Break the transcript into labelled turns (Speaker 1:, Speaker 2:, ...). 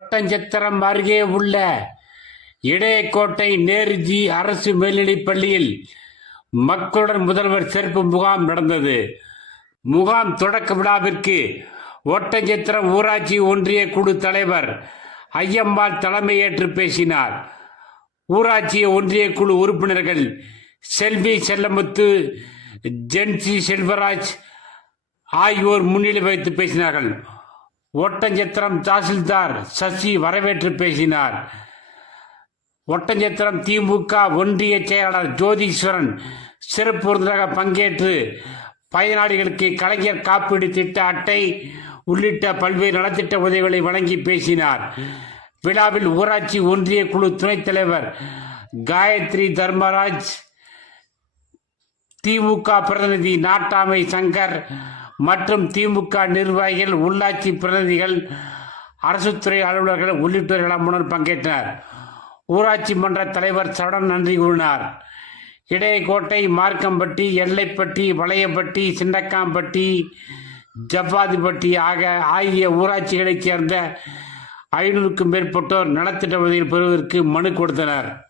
Speaker 1: ஒட்டஞ்சத்திரம் அருகே உள்ள இடையக்கோட்டை நேருஜி அரசு மேல்நிலைப் பள்ளியில் மக்களுடன் முதல்வர் சிறப்பு முகாம் நடந்தது. முகாம் தொடக்க விழாவிற்கு ஒட்டஞ்சத்திரம் ஊராட்சி ஒன்றிய குழு தலைவர் ஐயம்பாள் தலைமையேற்று பேசினார். ஊராட்சி ஒன்றிய குழு உறுப்பினர்கள் செல்வி செல்லமுத்து ஜென்சி செல்வராஜ் ஆகியோர் முன்னிலை வைத்து பேசினார்கள். ஒட்டஞ்சத்திரம் தாசில்தார் சசி வரவேற்று பேசினார். ஒட்டஞ்சத்திரம் திமுக ஒன்றிய செயலாளர் ஜோதீஸ்வரன் சிறப்பு விருந்தாக பங்கேற்று பயனாளிகளுக்கு கலைஞர் காப்பீடு திட்ட அட்டை உள்ளிட்ட பல்வேறு நலத்திட்ட உதவிகளை வழங்கி பேசினார். விழாவில் ஊராட்சி ஒன்றிய குழு துணைத் தலைவர் காயத்ரி தர்மராஜ் திமுக பிரதிநிதி நாட்டாமை சங்கர் மற்றும் திமுக நிர்வாகிகள் உள்ளாட்சி பிரதிநிதிகள் அரசுத்துறை அலுவலர்கள் உள்ளிட்டோர் முன்னர் பங்கேற்றனர். ஊராட்சி மன்ற தலைவர் சடன் நன்றி கூறினார். இடையக்கோட்டை மார்க்கம்பட்டி எல்லைப்பட்டி வளையப்பட்டி சிண்டக்காம்பட்டி ஜவ்வாதிப்பட்டி ஆக ஆகிய ஊராட்சிகளைச் சேர்ந்த ஐநூறுக்கும் மேற்பட்டோர் நலத்திட்ட உதவிகள் பெறுவதற்கு மனு கொடுத்தனர்.